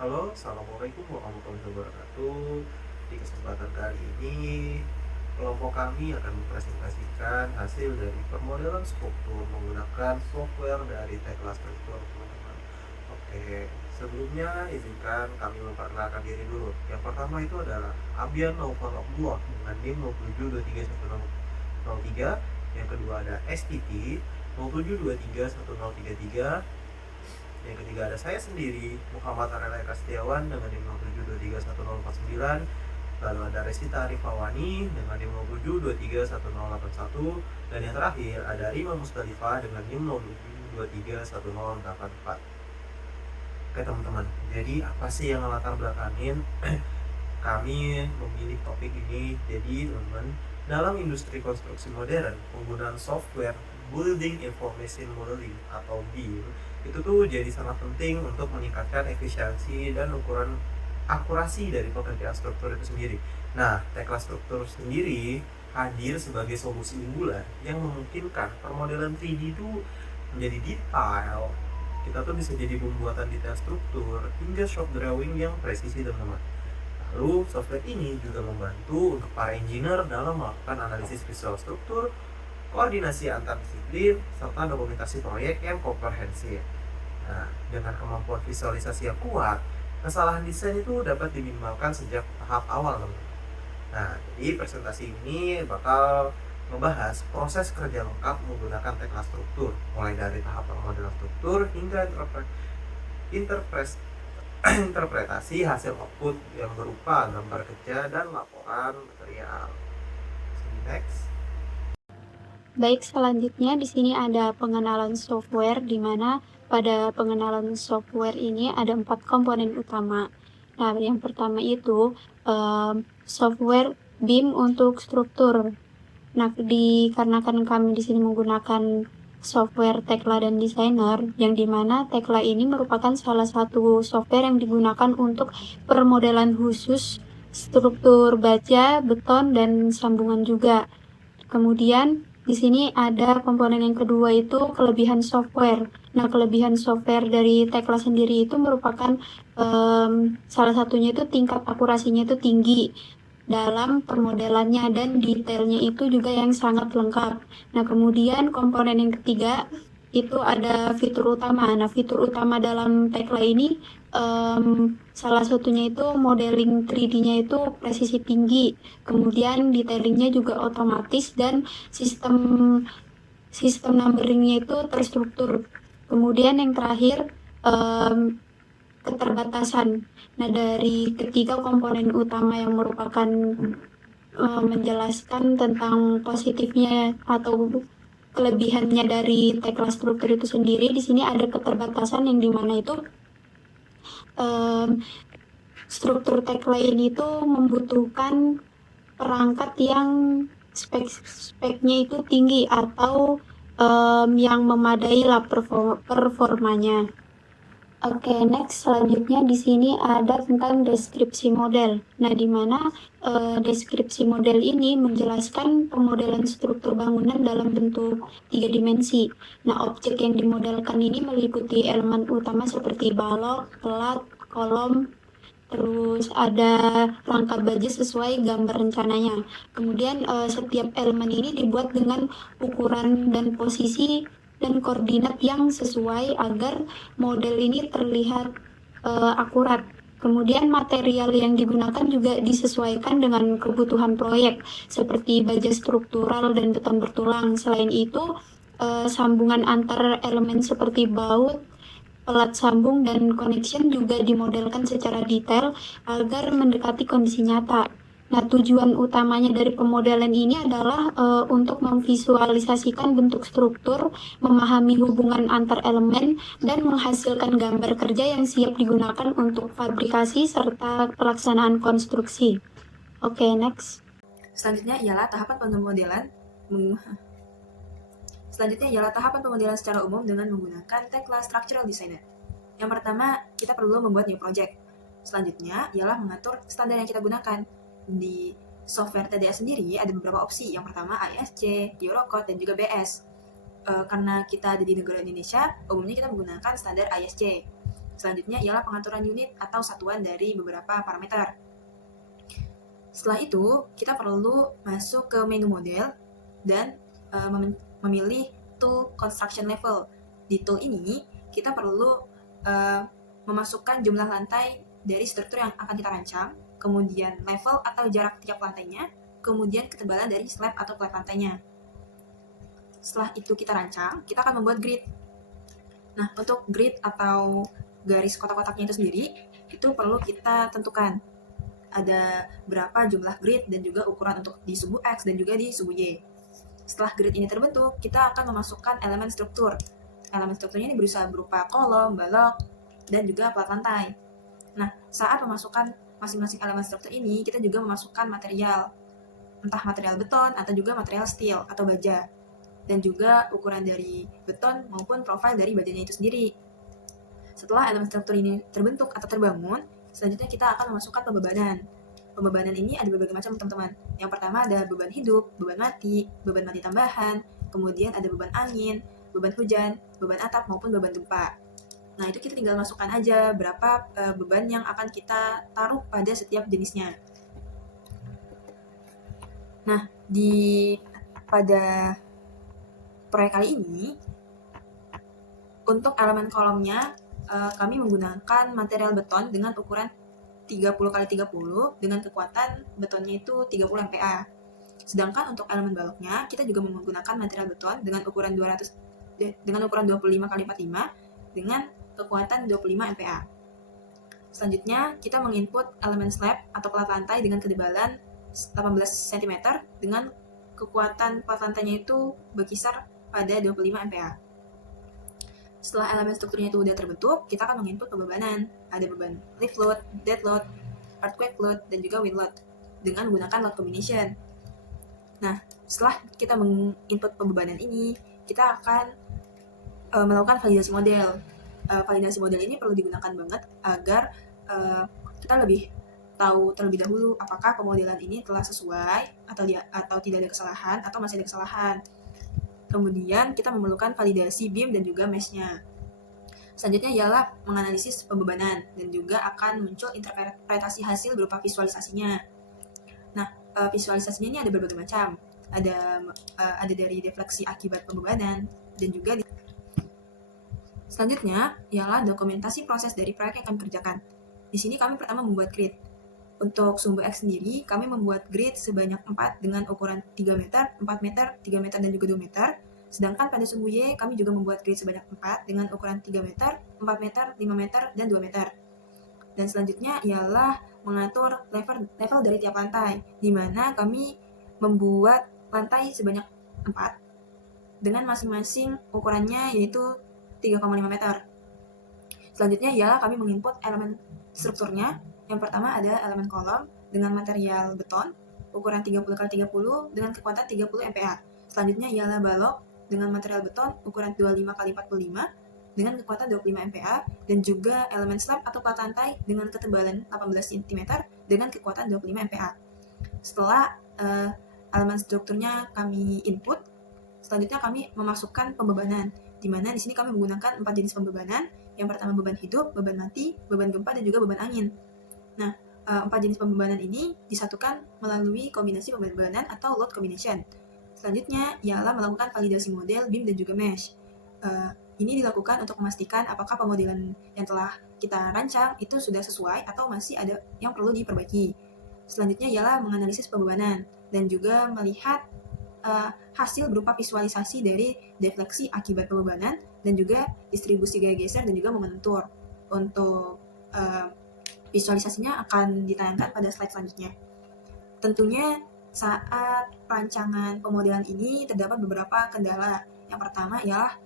Halo, Assalamualaikum warahmatullahi wabarakatuh. Di kesempatan kali ini, kelompok kami akan mempresentasikan hasil dari permodelan struktur menggunakan software dari Tekla Struktur, teman-teman. Oke, sebelumnya izinkan kami memperkenalkan diri dulu. Yang pertama itu adalah Abian Naufal Abdullah dengan NIM 07231003. Yang kedua ada STT 07231033. Yang ketiga ada saya sendiri, Muhammad Arela Eka Setiawan dengan NIM 07231049. Lalu ada Resita Arifawani dengan NIM 07231081. Dan yang terakhir ada Rima Mustalifah dengan NIM 07231084. Oke teman-teman, jadi apa sih yang latar belakangin kami memilih topik ini? Jadi teman-teman, dalam industri konstruksi modern, penggunaan software Building Information Modeling atau BIM itu tuh jadi sangat penting untuk meningkatkan efisiensi dan ukuran akurasi dari pekerjaan struktur itu sendiri. Nah, Tekla Struktur sendiri hadir sebagai solusi unggulan yang memungkinkan permodelan 3D itu menjadi detail. Kita tuh bisa jadi pembuatan detail struktur hingga shop drawing yang presisi, teman-teman. Lalu, software ini juga membantu untuk para engineer dalam melakukan analisis visual struktur, koordinasi antar disiplin, serta dokumentasi proyek yang komprehensif. Nah, dengan kemampuan visualisasi yang kuat, kesalahan desain itu dapat diminimalkan sejak tahap awal, teman-teman. Nah, jadi presentasi ini bakal membahas proses kerja lengkap menggunakan Tekla Struktur, mulai dari tahap pemodelan struktur hingga interpretasi hasil output yang berupa gambar kerja dan laporan material. Next. Baik, selanjutnya di sini ada pengenalan software, di mana pada pengenalan software ini ada 4 komponen utama. Nah, yang pertama itu software BIM untuk struktur. Nah, dikarenakan kami di sini menggunakan software Tekla dan Designer, yang dimana Tekla ini merupakan salah satu software yang digunakan untuk permodelan khusus struktur baja, beton, dan sambungan juga. Kemudian di sini ada komponen yang kedua itu kelebihan software. Nah, kelebihan software dari Tekla sendiri itu merupakan salah satunya itu tingkat akurasinya itu tinggi dalam permodelannya dan detailnya itu juga yang sangat lengkap. Nah, kemudian komponen yang ketiga itu ada fitur utama. Nah, fitur utama dalam Tekla ini salah satunya itu modeling 3D-nya itu presisi tinggi, kemudian detailingnya juga otomatis dan sistem sistem numberingnya itu terstruktur. Kemudian yang terakhir keterbatasan. Nah, dari ketiga komponen utama yang merupakan menjelaskan tentang positifnya atau kelebihannya dari Tekla struktur itu sendiri, di sini ada keterbatasan yang dimana itu struktur Tekla ini tuh membutuhkan perangkat yang speknya itu tinggi atau yang memadai lah performanya. Oke, next selanjutnya di sini ada tentang deskripsi model. Nah, di mana deskripsi model ini menjelaskan pemodelan struktur bangunan dalam bentuk 3 dimensi. Nah, objek yang dimodelkan ini meliputi elemen utama seperti balok, pelat, kolom, terus ada rangka baja sesuai gambar rencananya. Kemudian setiap elemen ini dibuat dengan ukuran dan posisi dan koordinat yang sesuai agar model ini terlihat akurat. Kemudian material yang digunakan juga disesuaikan dengan kebutuhan proyek seperti baja struktural dan beton bertulang. Selain itu, sambungan antar elemen seperti baut, pelat sambung, dan connection juga dimodelkan secara detail agar mendekati kondisi nyata. Nah, tujuan utamanya dari pemodelan ini adalah untuk memvisualisasikan bentuk struktur, memahami hubungan antar elemen, dan menghasilkan gambar kerja yang siap digunakan untuk fabrikasi serta pelaksanaan konstruksi. Oke, next. Selanjutnya ialah tahapan pemodelan secara umum dengan menggunakan Tekla Structural Designer. Yang pertama, kita perlu membuat new project. Selanjutnya ialah mengatur standar yang kita gunakan. Di software TDA sendiri ada beberapa opsi. Yang pertama ISC, Eurocode, dan juga BS. Karena kita ada di negara Indonesia, umumnya kita menggunakan standar ISC. Selanjutnya ialah pengaturan unit atau satuan dari beberapa parameter. Setelah itu, kita perlu masuk ke menu model dan memilih tool construction level. Di tool ini, kita perlu memasukkan jumlah lantai dari struktur yang akan kita rancang, kemudian level atau jarak tiap lantainya, kemudian ketebalan dari slab atau plat lantainya. Setelah itu kita rancang, kita akan membuat grid. Nah, untuk grid atau garis kotak-kotaknya itu sendiri, itu perlu kita tentukan ada berapa jumlah grid dan juga ukuran untuk di subu X dan juga di subu Y. Setelah grid ini terbentuk, kita akan memasukkan elemen struktur. Elemen strukturnya ini berupa kolom, balok, dan juga plat lantai. Nah, saat memasukkan masing-masing elemen struktur ini, kita juga memasukkan material, entah material beton atau juga material steel atau baja, dan juga ukuran dari beton maupun profil dari bajanya itu sendiri. Setelah elemen struktur ini terbentuk atau terbangun, selanjutnya kita akan memasukkan pembebanan. Pembebanan ini ada berbagai macam, teman-teman. Yang pertama ada beban hidup, beban mati tambahan, kemudian ada beban angin, beban hujan, beban atap, maupun beban gempa. Nah, itu kita tinggal masukkan aja berapa beban yang akan kita taruh pada setiap jenisnya. Nah, pada proyek kali ini, untuk elemen kolomnya, kami menggunakan material beton dengan ukuran 30x30 dengan kekuatan betonnya itu 30 MPa. Sedangkan untuk elemen baloknya, kita juga menggunakan material beton dengan ukuran 25x45 dengan kekuatan 25 MPa. Selanjutnya, kita menginput elemen slab atau plat lantai dengan ketebalan 18 cm dengan kekuatan plat lantainya itu berkisar pada 25 MPa. Setelah elemen strukturnya itu udah terbentuk, kita akan menginput pembebanan. Ada beban lift load, dead load, earthquake load, dan juga wind load dengan menggunakan load combination. Nah, setelah kita menginput pembebanan ini, kita akan melakukan validasi model. Validasi model ini perlu digunakan banget agar kita lebih tahu terlebih dahulu apakah pemodelan ini telah sesuai atau tidak ada kesalahan atau masih ada kesalahan. Kemudian kita memerlukan validasi beam dan juga mesh-nya. Selanjutnya ialah menganalisis pembebanan dan juga akan muncul interpretasi hasil berupa visualisasinya. Nah, visualisasinya ini ada berbagai macam. Ada dari defleksi akibat pembebanan dan juga selanjutnya ialah dokumentasi proses dari proyek yang kami kerjakan. Di sini kami pertama membuat grid. Untuk sumbu X sendiri, kami membuat grid sebanyak 4 dengan ukuran 3 meter, 4 meter, 3 meter, dan juga 2 meter. Sedangkan pada sumbu Y, kami juga membuat grid sebanyak 4 dengan ukuran 3 meter, 4 meter, 5 meter, dan 2 meter. Dan selanjutnya ialah mengatur level dari tiap lantai, di mana kami membuat lantai sebanyak 4 dengan masing-masing ukurannya yaitu 3,5 meter. Selanjutnya ialah kami menginput elemen strukturnya. Yang pertama ada elemen kolom dengan material beton ukuran 30x30 dengan kekuatan 30 MPa. Selanjutnya ialah balok dengan material beton ukuran 25x45 dengan kekuatan 25 MPa dan juga elemen slab atau plat lantai dengan ketebalan 18 cm dengan kekuatan 25 MPa. Setelah elemen strukturnya kami input, selanjutnya kami memasukkan pembebanan, di mana di sini kami menggunakan 4 jenis pembebanan. Yang pertama beban hidup, beban mati, beban gempa, dan juga beban angin. Nah, 4 jenis pembebanan ini disatukan melalui kombinasi pembebanan atau load combination. Selanjutnya ialah melakukan validasi model, beam, dan juga mesh. Ini dilakukan untuk memastikan apakah pemodelan yang telah kita rancang itu sudah sesuai atau masih ada yang perlu diperbaiki. Selanjutnya ialah menganalisis pembebanan dan juga melihat hasil berupa visualisasi dari defleksi akibat pembebanan dan juga distribusi gaya geser dan juga momentur. Untuk visualisasinya akan ditayangkan pada slide selanjutnya. Tentunya saat rancangan pemodelan ini terdapat beberapa kendala. Yang pertama ialah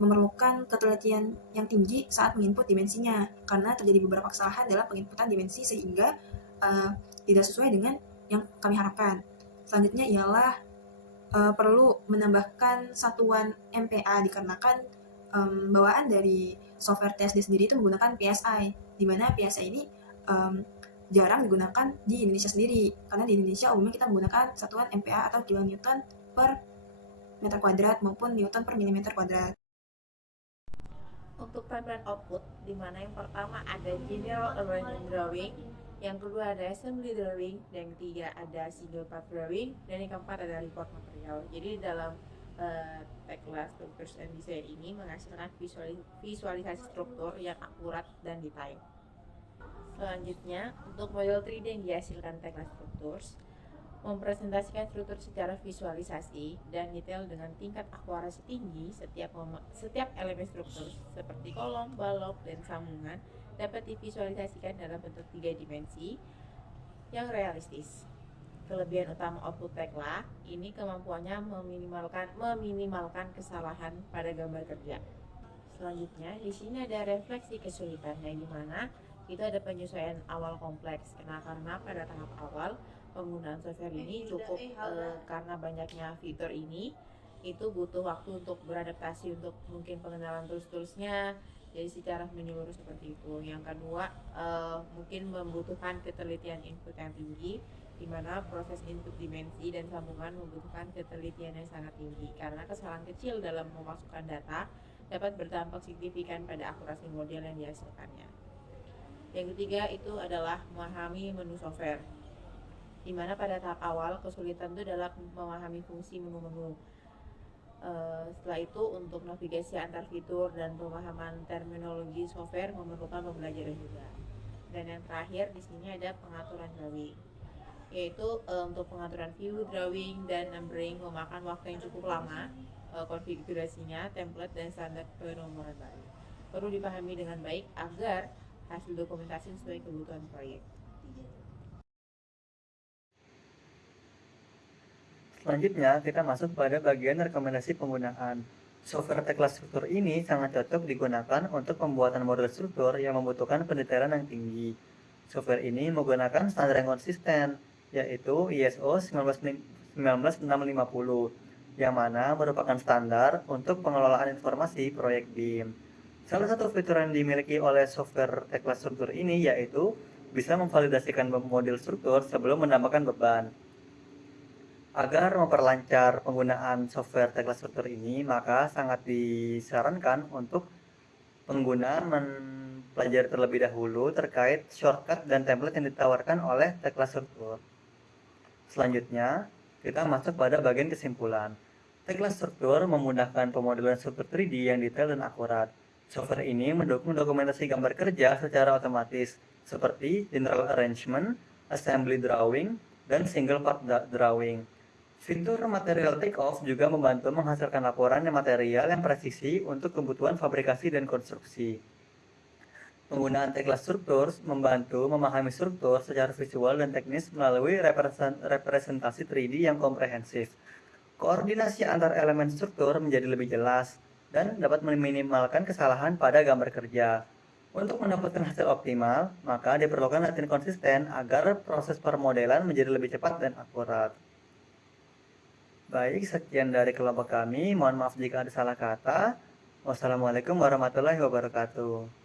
memerlukan ketelitian yang tinggi saat menginput dimensinya, karena terjadi beberapa kesalahan dalam penginputan dimensi sehingga tidak sesuai dengan yang kami harapkan. Selanjutnya ialah perlu menambahkan satuan MPa dikarenakan bawaan dari software TSD sendiri itu menggunakan PSI, di mana PSI ini jarang digunakan di Indonesia sendiri, karena di Indonesia umumnya kita menggunakan satuan MPa atau kilonewton per meter kuadrat maupun newton per milimeter kuadrat. Untuk timeline output, di mana yang pertama ada general arrangement drawing, yang kedua ada assembly drawing, dan yang ketiga ada single part drawing, dan yang keempat ada report material. Jadi dalam Tekla Structures and Design ini menghasilkan visualisasi struktur yang akurat dan detail. Selanjutnya, untuk model 3D yang dihasilkan Tekla Structures mempresentasikan struktur secara visualisasi dan detail dengan tingkat akurasi tinggi. Setiap elemen struktur seperti kolom, balok, dan sambungan dapat divisualisasikan dalam bentuk 3 dimensi yang realistis. Kelebihan utama output Tekla ini kemampuannya meminimalkan kesalahan pada gambar kerja. Selanjutnya, di sini ada refleksi kesulitan, yang dimana itu ada penyesuaian awal kompleks. Karena pada tahap awal penggunaan software ini cukup karena banyaknya fitur ini itu butuh waktu untuk beradaptasi, untuk mungkin pengenalan tools-toolsnya, jadi secara menyeluruh seperti itu. Yang kedua, mungkin membutuhkan ketelitian input yang tinggi, di mana proses input dimensi dan sambungan membutuhkan ketelitian yang sangat tinggi, karena kesalahan kecil dalam memasukkan data dapat berdampak signifikan pada akurasi model yang dihasilkannya. Yang ketiga itu adalah memahami menu software, di mana pada tahap awal kesulitan itu adalah memahami fungsi menu-menu. Setelah itu untuk navigasi antar fitur dan pemahaman terminologi software memerlukan pembelajaran juga. Dan yang terakhir di sini ada pengaturan drawing, yaitu untuk pengaturan view, drawing, dan numbering memakan waktu yang cukup lama. Konfigurasinya, template, dan standar penomoran baru perlu dipahami dengan baik agar hasil dokumentasi sesuai kebutuhan proyek. Selanjutnya, kita masuk pada bagian rekomendasi penggunaan. Software Tekla Struktur ini sangat cocok digunakan untuk pembuatan model struktur yang membutuhkan pendetailan yang tinggi. Software ini menggunakan standar yang konsisten, yaitu ISO 19650, yang mana merupakan standar untuk pengelolaan informasi proyek BIM. Salah satu fitur yang dimiliki oleh software Tekla Struktur ini yaitu bisa memvalidasikan model struktur sebelum menambahkan beban. Agar memperlancar penggunaan software Tekla Struktur ini, maka sangat disarankan untuk pengguna mempelajari terlebih dahulu terkait shortcut dan template yang ditawarkan oleh Tekla Struktur. Selanjutnya, kita masuk pada bagian kesimpulan. Tekla Struktur memudahkan pemodelan struktur 3D yang detail dan akurat. Software ini mendukung dokumentasi gambar kerja secara otomatis, seperti general arrangement, assembly drawing, dan single part drawing. Fitur material take-off juga membantu menghasilkan laporan material yang presisi untuk kebutuhan fabrikasi dan konstruksi. Penggunaan Tekla Structures membantu memahami struktur secara visual dan teknis melalui representasi 3D yang komprehensif. Koordinasi antar elemen struktur menjadi lebih jelas dan dapat meminimalkan kesalahan pada gambar kerja. Untuk mendapatkan hasil optimal, maka diperlukan latihan konsisten agar proses permodelan menjadi lebih cepat dan akurat. Baik, sekian dari kelompok kami. Mohon maaf jika ada salah kata. Wassalamualaikum warahmatullahi wabarakatuh.